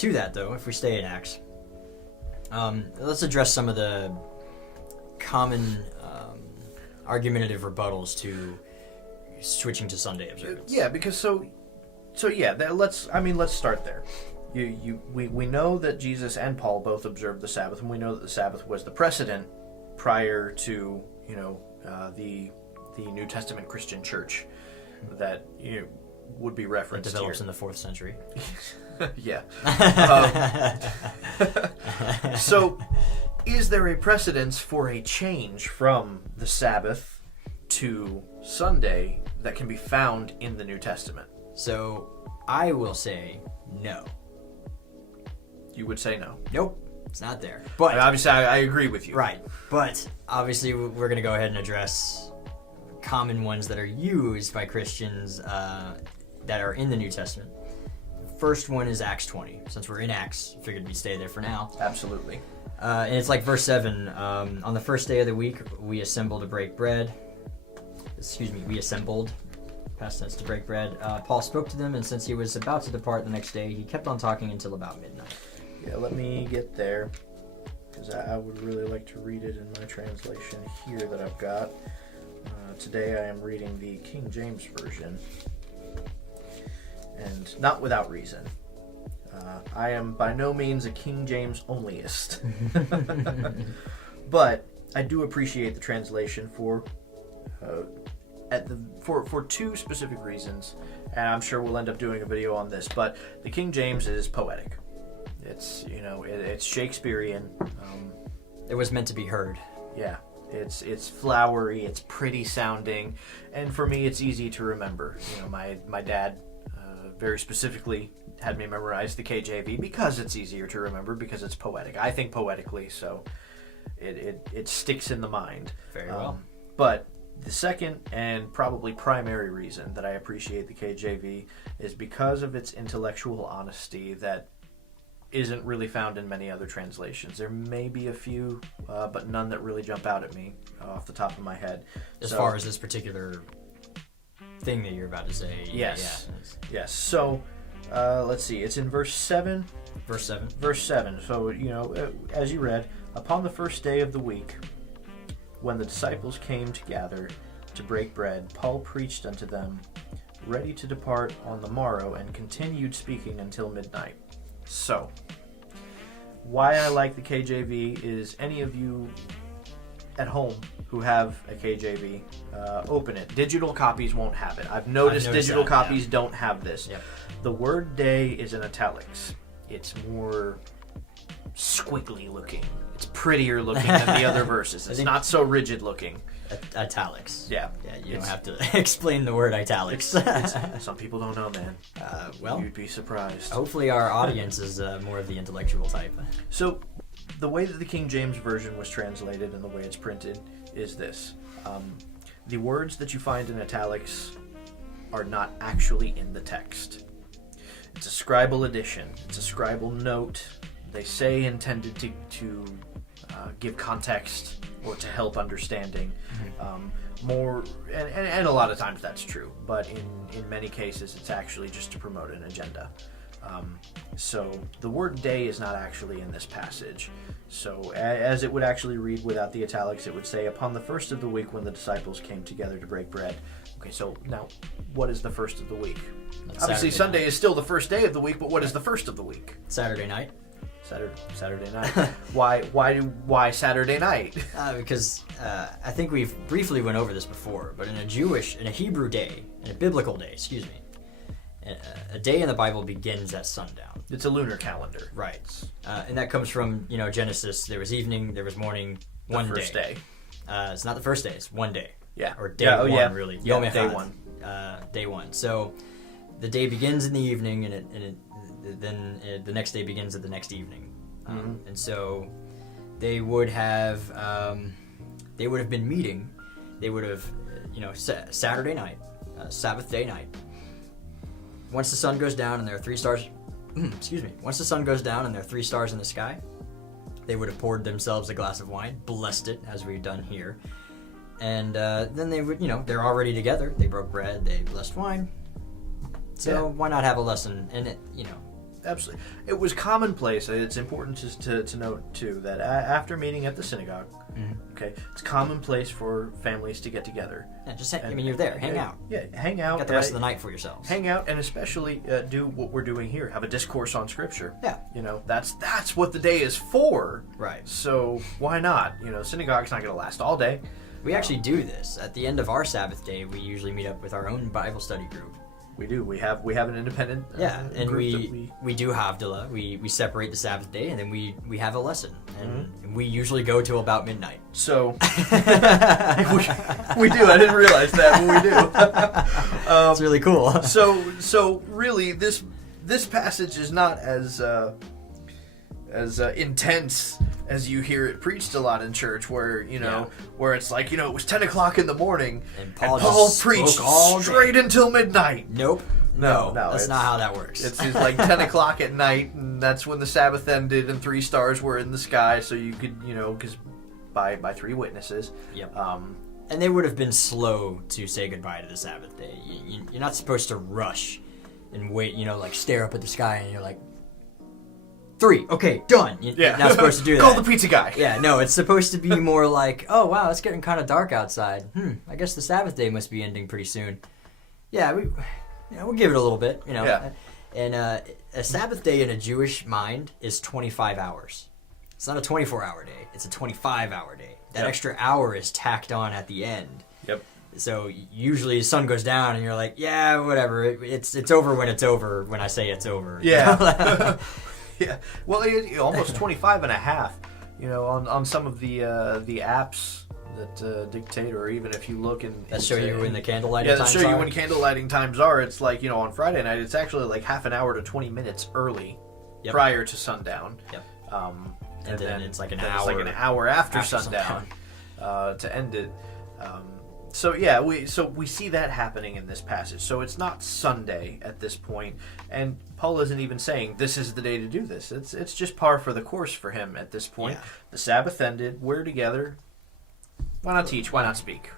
to that, though, if we stay in Acts, let's address some of the common argumentative rebuttals to switching to Sunday observance. Yeah, because let's start there. We know that Jesus and Paul both observed the Sabbath, and we know that the Sabbath was the precedent prior to the New Testament Christian Church that would be referenced. It develops here. in the 4th century. Yeah. So, is there a precedence for a change from the Sabbath to Sunday that can be found in the New Testament? So, I will say no. You would say no. Nope, it's not there. But obviously, I agree with you. Right, but obviously we're going to go ahead and address common ones that are used by Christians that are in the New Testament. First one is Acts 20. Since we're in Acts, I figured we'd stay there for now. Absolutely. And it's like verse 7. On the first day of the week, we assembled to break bread. We assembled, past tense, to break bread. Paul spoke to them, and since he was about to depart the next day, he kept on talking until about midnight. Yeah, let me get there, because I would really like to read it in my translation here that I've got. Today I am reading the King James Version, and not without reason. I am by no means a King James onlyist, but I do appreciate the translation for two specific reasons, and I'm sure we'll end up doing a video on this. But the King James is poetic. It's it's Shakespearean. It was meant to be heard. Yeah. It's flowery, it's pretty sounding, and for me it's easy to remember. My dad very specifically had me memorize the KJV because it's easier to remember, because it's poetic. I think poetically, so it sticks in the mind. Very well. But the second and probably primary reason that I appreciate the KJV is because of its intellectual honesty that isn't really found in many other translations. There may be a few, but none that really jump out at me off the top of my head. As far as this particular thing that you're about to say. Yes. Yeah. Yes. So, let's see. It's in verse 7. Verse 7. Verse 7. So, as you read, upon the first day of the week, when the disciples came to gather to break bread, Paul preached unto them, ready to depart on the morrow, and continued speaking until midnight. So, why I like the KJV is any of you at home who have a KJV, open it. Digital copies won't have it. I've noticed digital copies don't have this. Yep. The word day is in italics. It's more squiggly looking. It's prettier looking than the other verses. It's not so rigid looking. Italics. Yeah. Yeah, you don't have to explain the word italics. Some people don't know, man. Well, you'd be surprised. Hopefully our audience is more of the intellectual type. So, the way that the King James Version was translated and the way it's printed is this. The words that you find in italics are not actually in the text. It's a scribal addition. It's a scribal note. They say intended to give context or to help understanding. More, and a lot of times that's true, but in many cases it's actually just to promote an agenda. So the word day is not actually in this passage. So as it would actually read without the italics, it would say, upon the first of the week when the disciples came together to break bread. Okay, so now what is the first of the week? Obviously Sunday is still the first day of the week, but what is the first of the week? Saturday night. Saturday night. Why Saturday night? Because I think we've briefly went over this before, but in a Hebrew day, in a biblical day, a day in the Bible begins at sundown. It's a lunar calendar. Right. And that comes from, Genesis. There was evening, there was morning, one day. The first day. It's not the first day, it's one day. Yeah. Or day one, really. Yeah, day one. Day one. So the day begins in the evening, and then the next day begins at the next evening. And so they would have been meeting. They would have, Saturday night, Sabbath day night. Once the sun goes down and there are 3 stars, once the sun goes down and there are 3 stars in the sky, they would have poured themselves a glass of wine, blessed it as we've done here, and then they would, they're already together. They broke bread, they blessed wine. So why not have a lesson? And absolutely. It was commonplace. It's important to note too that after meeting at the synagogue, okay, it's commonplace for families to get together. Yeah, just you're there, hang out. Yeah, hang out. Got the rest of the night for yourselves. Hang out, and especially do what we're doing here. Have a discourse on Scripture. Yeah. That's what the day is for. Right. So why not? Synagogue's not going to last all day. We actually do this at the end of our Sabbath day. We usually meet up with our own Bible study group. We do. We have an independent. And group we do Havdalah. We separate the Sabbath day, and then we have a lesson, and we usually go till about midnight. So we do. I didn't realize that, but we do. It's really cool. So really, this passage is not as intense as you hear it preached a lot in church, where where it's like it was 10 o'clock in the morning, and Paul preached straight until midnight. Nope. No, that's not how that works. It's like 10 o'clock at night, and that's when the Sabbath ended, and 3 stars were in the sky, so you could because by 3 witnesses. Yep. And they would have been slow to say goodbye to the Sabbath day. You're not supposed to rush and wait. Like stare up at the sky, and you're like, 3, okay, done. You're not supposed to do that. Call the pizza guy. Yeah, no, it's supposed to be more like, oh, wow, it's getting kind of dark outside. I guess the Sabbath day must be ending pretty soon. Yeah, we'll give it a little bit, Yeah. And a Sabbath day in a Jewish mind is 25 hours. It's not a 24-hour day. It's a 25-hour day. That extra hour is tacked on at the end. Yep. So usually the sun goes down, and you're like, yeah, whatever. It's over when it's over, when I say it's over. Yeah. Yeah, well, almost 25 and a half, on some of the apps that dictate, or even if you look in... That show you when the candle lighting times are? Yeah, that show you when candle lighting times are. It's like, on Friday night, it's actually like half an hour to 20 minutes early prior to sundown. Yep. And then it's like an hour. hour. It's like an hour after sundown to end it. So yeah, we see that happening in this passage. So it's not Sunday at this point, and Paul isn't even saying this is the day to do this. It's just par for the course for him at this point. Yeah. The Sabbath ended. We're together. Why not teach? Why not speak? Yeah,